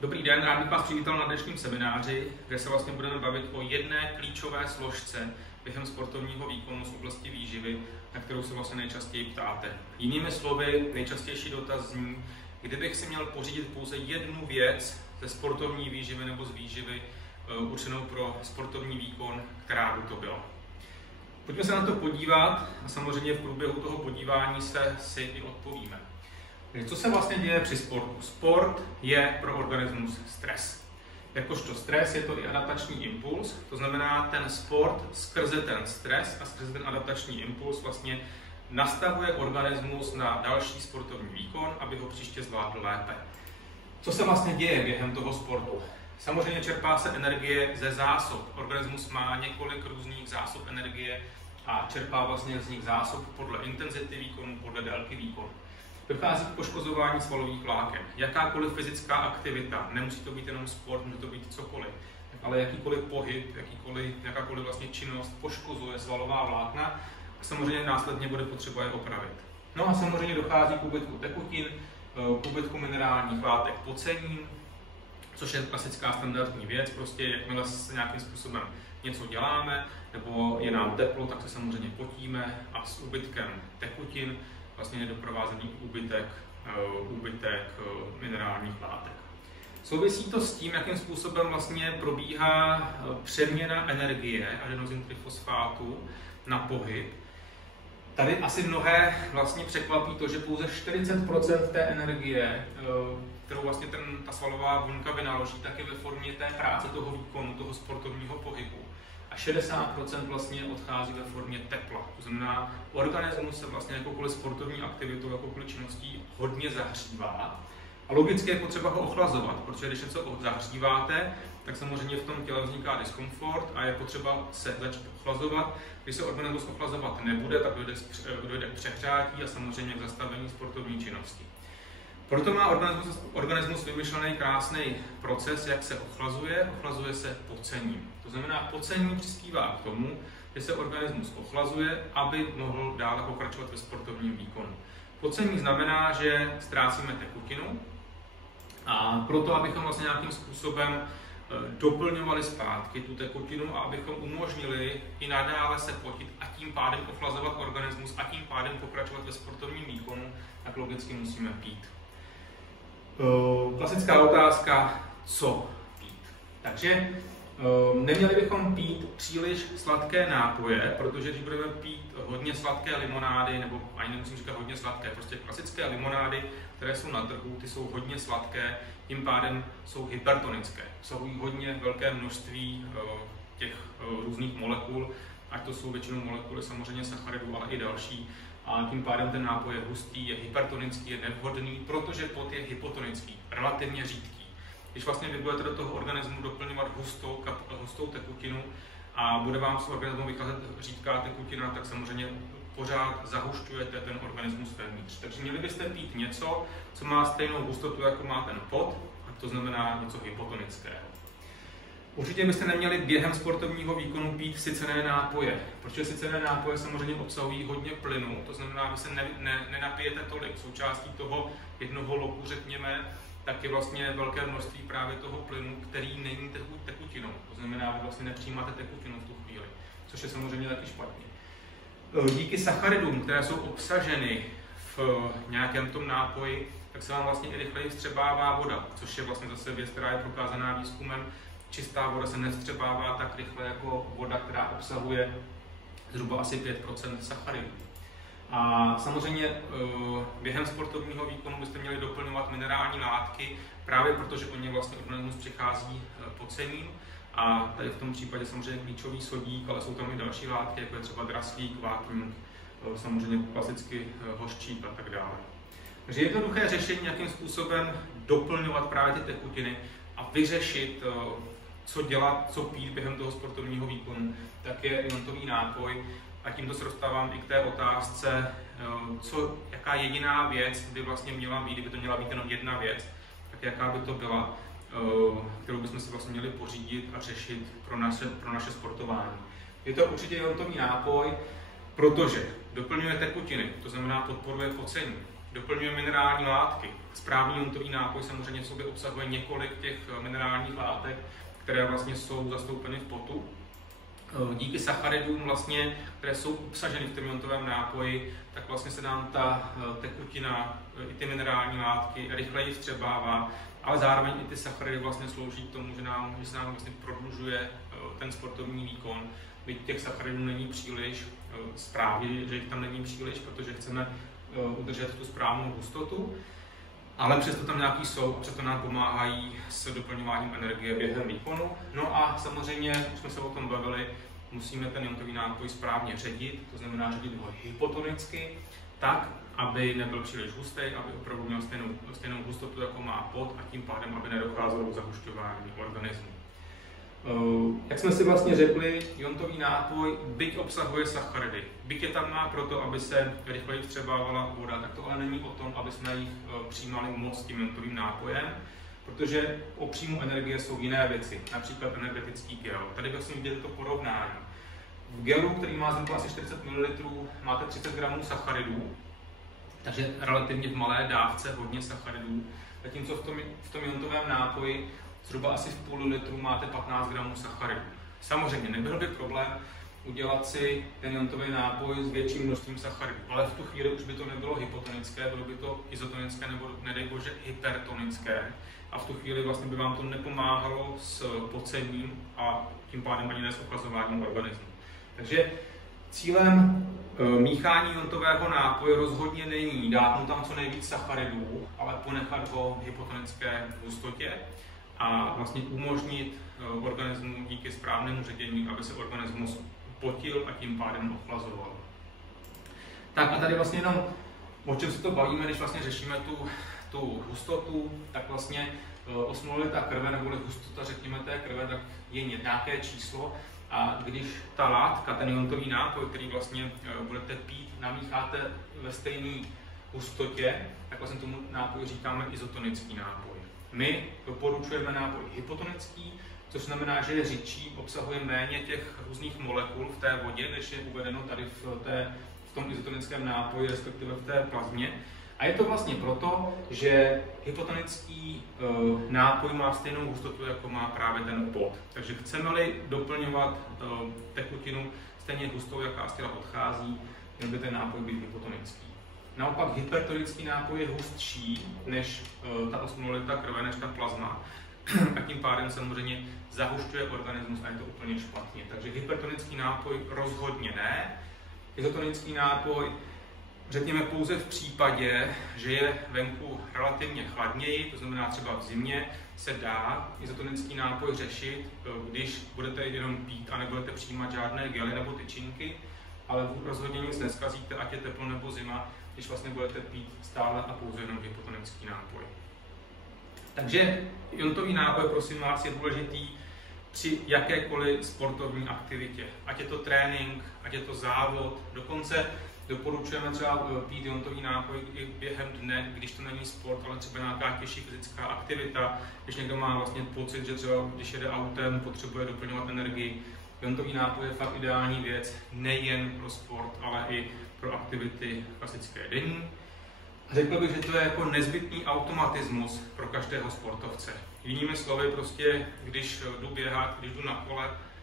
Dobrý den, rád bych vás přivítal na dnešním semináři, kde se vlastně budeme bavit o jedné klíčové složce během sportovního výkonu z oblasti výživy, na kterou se vlastně nejčastěji ptáte. Jinými slovy, nejčastější dotaz zní, kdybych si měl pořídit pouze jednu věc ze sportovní výživy nebo z výživy určenou pro sportovní výkon, která by to byla. Pojďme se na to podívat a samozřejmě v průběhu toho podívání si i odpovíme. Co se vlastně děje při sportu? Sport je pro organismus stres. Jakožto stres je to i adaptační impuls, to znamená, ten sport skrze ten stres a skrze ten adaptační impuls vlastně nastavuje organismus na další sportovní výkon, aby ho příště zvládl lépe. Co se vlastně děje během toho sportu? Samozřejmě čerpá se energie ze zásob. Organismus má několik různých zásob energie a čerpá vlastně z nich zásob podle intenzity výkonu, podle délky výkonu. Dochází k poškozování svalových vláken. Jakákoliv fyzická aktivita, nemusí to být jenom sport, může to být cokoliv, ale jakýkoliv pohyb, jakákoliv vlastně činnost poškozuje svalová vlákna a samozřejmě následně bude potřeba je opravit. No a samozřejmě dochází k úbytku tekutin, k úbytku minerálních látek pocením, což je klasická standardní věc, prostě jakmile se nějakým způsobem něco děláme, nebo je nám teplo, tak se samozřejmě potíme a s úbytkem tekutin vlastně je doprovázený úbytek minerálních látek. Souvisí to s tím, jakým způsobem vlastně probíhá přeměna energie adenozin-trifosfátu na pohyb. Tady asi mnohé vlastně překvapí to, že pouze 40% té energie, kterou vlastně ta svalová buňka vynaloží, tak je ve formě té práce, toho výkonu, toho sportovního pohybu. A 60% vlastně odchází ve formě tepla. To znamená, organismus se vlastně jakoukoliv sportovní aktivitou, jakoukoliv činností hodně zahřívá. A logicky je potřeba ho ochlazovat, protože když něco zahříváte, tak samozřejmě v tom těle vzniká diskomfort a je potřeba se začít ochlazovat. Když se organismus ochlazovat nebude, tak dojde k přehřátí a samozřejmě k zastavení sportovní činnosti. Proto má organismus vymyšlený krásný proces, jak se ochlazuje. Ochlazuje se pocením. To znamená, pocení přispívá k tomu, že se organismus ochlazuje, aby mohl dále pokračovat ve sportovním výkonu. Pocení znamená, že ztrácíme tekutinu a proto, abychom vlastně nějakým způsobem doplňovali zpátky tu tekutinu a abychom umožnili i nadále se potit a tím pádem ochlazovat organismus a tím pádem pokračovat ve sportovním výkonu, tak logicky musíme pít. Klasická otázka, co pít. Takže neměli bychom pít příliš sladké nápoje, protože když budeme pít hodně sladké limonády, nebo ani nemusím říkat hodně sladké, prostě klasické limonády, které jsou na trhu, ty jsou hodně sladké, tím pádem jsou hypertonické. Obsahují hodně velké množství těch různých molekul, ať to jsou většinou molekuly samozřejmě sacharidů, ale i další. A tím pádem ten nápoj je hustý, je hypertonický, je nevhodný, protože pot je hypotonický, relativně řídký. Když vlastně vy budete do toho organismu doplňovat hustou tekutinu a bude vám z organismu vycházet řídká tekutina, tak samozřejmě pořád zahušťujete ten organismus vevnitř. Takže měli byste pít něco, co má stejnou hustotu, jako má ten pot, a to znamená něco hypotonického. Určitě byste neměli během sportovního výkonu pít sycené nápoje, protože sycené nápoje samozřejmě obsahují hodně plynu, to znamená, že se nenapijete tolik. Součástí toho jednoho loku, řekněme, tak je vlastně velké množství právě toho plynu, který není tekutinou. To znamená, že vlastně nepřijímáte tekutinu v tu chvíli, což je samozřejmě taky špatně. Díky sacharidům, které jsou obsaženy v nějakém tom nápoji, tak se vám vlastně i rychleji vstřebává voda, což je vlastně zase věc, která je prokázaná výzkumem. Čistá voda se nevstřebává tak rychle jako voda, která obsahuje zhruba asi 5% sacharidů. A samozřejmě během sportovního výkonu byste měli doplňovat minerální látky, právě protože o ně vlastně organismus přichází pocením. A tady v tom případě samozřejmě klíčový sodík, ale jsou tam i další látky, jako je třeba draslík, vápník, samozřejmě klasicky hořčík a tak dále. Takže je jednoduché řešení, jakým způsobem doplňovat právě ty tekutiny a vyřešit, co dělat, co pít během toho sportovního výkonu, tak je iontový nápoj. A tímto se dostávám i k té otázce, jaká jediná věc by vlastně měla být, kdyby to měla být jenom jedna věc, tak jaká by to byla, kterou bychom si vlastně měli pořídit a řešit pro naše sportování. Je to určitě iontový nápoj, protože doplňuje tekutiny, to znamená podporuje pocení, doplňujeme minerální látky. Správný iontový nápoj samozřejmě v sobě obsahuje několik těch minerálních látek, které vlastně jsou zastoupeny v potu. Díky sacharidům, vlastně, které jsou obsaženy v tom iontovém nápoji, tak vlastně se nám ta tekutina, i ty minerální látky rychleji vstřebává, ale zároveň i ty sacharidy vlastně slouží k tomu, že se nám vlastně prodlužuje ten sportovní výkon. Byť těch sacharidů není příliš, správně, že jich tam není příliš, protože chceme udržet tu správnou hustotu, ale přesto tam nějaký jsou a přesto nám pomáhají s doplňováním energie během výkonu. No a samozřejmě, už jsme se o tom bavili, musíme ten iontový nápoj správně ředit, to znamená ředit ho hypotonicky, tak, aby nebyl příliš hustý, aby opravdu měl stejnou hustotu, jako má pot, a tím pádem, aby nedocházelo k zahušťování organismu. Jak jsme si vlastně řekli, iontový nápoj, byť obsahuje sacharidy, byť je tam má proto, aby se rychleji vstřebávala voda, tak to ale není o tom, aby jsme jich přijímali moc tím iontovým nápojem, protože o příjmu energie jsou jiné věci, například energetický gel. Tady vlastně vidět to porovnání. V gelu, který má zhruba asi 40 ml, máte 30 gramů sacharidů, takže relativně v malé dávce hodně sacharidů, zatímco v tom iontovém nápoji zhruba asi v půl litru máte 15 gramů sacharidů. Samozřejmě nebyl by problém udělat si ten iontový nápoj s větším množstvím sacharidů, ale v tu chvíli už by to nebylo hypotonické, bylo by to izotonické nebo nedej bože hypertonické, a v tu chvíli vlastně by vám to nepomáhalo s pocením a tím pádem ani ne s ochlazováním organismu. Takže cílem míchání iontového nápoje rozhodně není dát mu tam co nejvíc sacharidů, ale ponechat ho v hypotonické hustotě a vlastně umožnit organismu díky správnému ředění, aby se organismus potil a tím pádem ochlazoval. Tak a tady vlastně jenom o čem se to bavíme, když vlastně řešíme tu hustotu, tak vlastně osmolitá krve neboli hustota, řekněme, té krve, tak je nějaké číslo, a když ta látka, ten iontový nápoj, který vlastně budete pít, namícháte ve stejné hustotě, tak vlastně tomu nápoji říkáme izotonický nápoj. My doporučujeme nápoj hypotonický, což znamená, že je řidčí, obsahuje méně těch různých molekul v té vodě, než je uvedeno tady v tom izotonickém nápoji, respektive v té plazmě. A je to vlastně proto, že hypotonický nápoj má stejnou hustotu, jako má právě ten pot. Takže chceme-li doplňovat tekutinu stejně hustou, jaká z těla odchází, měl by ten nápoj být hypotonický. Naopak hypertonický nápoj je hustší než ta osmolita krve, než ta plazma. A tím pádem samozřejmě zahušťuje organismus a je to úplně špatně. Takže hypertonický nápoj rozhodně ne. Izotonický nápoj řekněme pouze v případě, že je venku relativně chladněji, to znamená třeba v zimě, se dá izotonický nápoj řešit, když budete jenom pít a nebudete přijímat žádné gely nebo tyčinky, ale rozhodně nic neskazíte, ať je teplo nebo zima, když vlastně budete pít stále a pouze jenom hypotonický nápoj. Takže iontový nápoj, prosím vás, je důležitý při jakékoliv sportovní aktivitě. Ať je to trénink, ať je to závod, dokonce doporučujeme třeba pít iontový nápoj i během dne, když to není sport, ale třeba nějaká těžší fyzická aktivita, když někdo má vlastně pocit, že třeba když jede autem, potřebuje doplňovat energii. Iontový nápoj je fakt ideální věc, nejen pro sport, ale i pro aktivity klasické denní. Řekl bych, že to je jako nezbytný automatismus pro každého sportovce. Jinými slovy, prostě, když jdu běhat, když jdu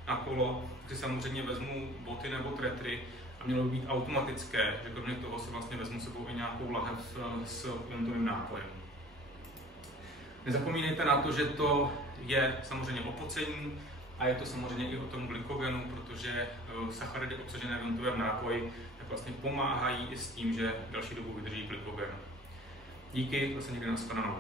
na kolo, tak si samozřejmě vezmu boty nebo tretry a mělo by být automatické, že kromě toho si vlastně vezmu sebou i nějakou lahev s iontovým nápojem. Nezapomínejte na to, že to je samozřejmě o pocení a je to samozřejmě i o tom glykogenu, protože sacharidy obsažené v iontovém nápoji tak vlastně pomáhají i s tím, že další dobu vydrží glykogen. Díky, zase někdy nashledanou.